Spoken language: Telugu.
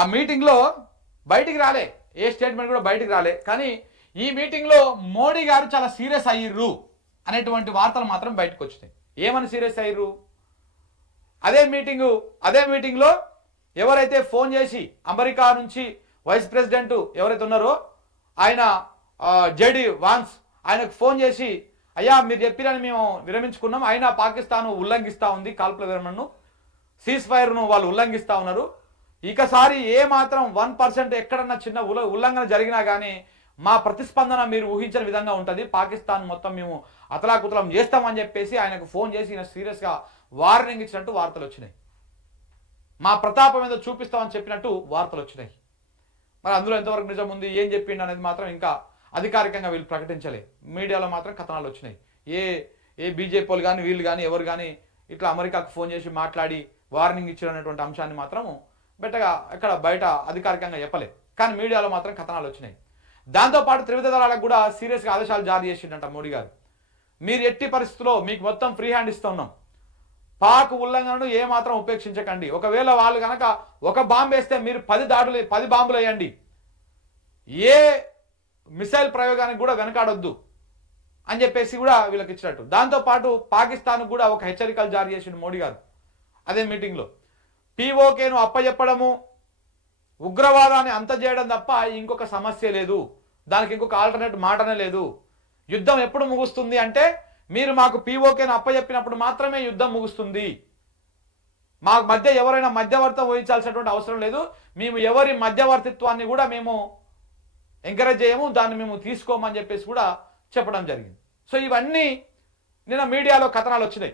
ఆ మీటింగ్లో బయటికి రాలే, ఏ స్టేట్మెంట్ కూడా బయటికి రాలే. కానీ ఈ మీటింగ్లో మోడీ గారు చాలా సీరియస్ అయ్యిర్రు అనేటువంటి వార్తలు మాత్రం బయటకు వచ్చినాయి. ఏమని సీరియస్ అయ్యిర్రు? అదే మీటింగ్లో ఎవరైతే ఫోన్ చేసి అమెరికా నుంచి వైస్ ప్రెసిడెంట్ ఎవరైతే ఉన్నారో ఆయన జేడి వాన్స్ ఆయనకు ఫోన్ చేసి, అయ్యా మీరు చెప్పిరని మేము విరమించుకున్నాం, అయినా పాకిస్తాన్ ఉల్లంఘిస్తూ ఉంది కాల్పుల విరమణను, సీజ్ ఫైర్ను వాళ్ళు ఉల్లంఘిస్తూ ఉన్నారు. ఈసారి ఏ మాత్రం 1% ఎక్కడన్నా చిన్న ఉల్లంఘన జరిగినా కానీ మా ప్రతిస్పందన మీరు ఊహించిన విధంగా ఉంటుంది, పాకిస్తాన్ మొత్తం మేము అతలాకుతలం చేస్తామని చెప్పేసి ఆయనకు ఫోన్ చేసి ఈయన సీరియస్గా వార్నింగ్ ఇచ్చినట్టు వార్తలు వచ్చినాయి. మా ప్రతాపం ఏదో చూపిస్తామని చెప్పినట్టు వార్తలు వచ్చినాయి. మరి అందులో ఎంతవరకు నిజం ఉంది, ఏం చెప్పిండు అనేది మాత్రం ఇంకా అధికారికంగా వీళ్ళు ప్రకటించలే. మీడియాలో మాత్రం కథనాలు వచ్చినాయి. ఏ బీజేపీ వాళ్ళు కానీ వీళ్ళు కానీ ఎవరు కానీ ఇట్లా అమెరికాకు ఫోన్ చేసి మాట్లాడి వార్నింగ్ ఇచ్చినటువంటి అంశాన్ని మాత్రం బెట్టగా ఎక్కడ బయట అధికారికంగా చెప్పలే, కానీ మీడియాలో మాత్రం కథనాలు వచ్చినాయి. దాంతోపాటు త్రివిధ దళాలకు కూడా సీరియస్గా ఆదేశాలు జారీ చేసిండంట మోడీ గారు. మీరు ఎట్టి పరిస్థితుల్లో మీకు మొత్తం ఫ్రీ హ్యాండ్ ఇస్తున్నాం, పాక్ ఉల్లంఘనను ఏమాత్రం ఉపేక్షించకండి, ఒకవేళ వాళ్ళు కనుక ఒక బాంబు వేస్తే మీరు 10 బాంబులు వేయండి, ఏ మిసైల్ ప్రయోగానికి కూడా వెనకాడొద్దు అని చెప్పేసి కూడా వీళ్ళకి ఇచ్చినట్టు. దాంతోపాటు పాకిస్తాన్ కూడా ఒక హెచ్చరికలు జారీ చేసిండు మోడీ గారు అదే మీటింగ్లో. పీఓకేను అప్పచెప్పడము, ఉగ్రవాదాన్ని అంతజేయడం తప్ప ఇంకొక సమస్య లేదు, దానికి ఇంకొక ఆల్టర్నేట్ మాటనే లేదు. యుద్ధం ఎప్పుడు ముగుస్తుంది అంటే మీరు మాకు పీఓకేను అప్పచెప్పినప్పుడు మాత్రమే యుద్ధం ముగుస్తుంది. మా మధ్య ఎవరైనా మధ్యవర్తం వహించాల్సినటువంటి అవసరం లేదు, మేము ఎవరి మధ్యవర్తిత్వాన్ని కూడా మేము ఎంకరేజ్ చేయము, దాన్ని మేము తీసుకోమని చెప్పేసి కూడా చెప్పడం జరిగింది. సో ఇవన్నీ నిన్న మీడియాలో కథనాలు వచ్చినాయి.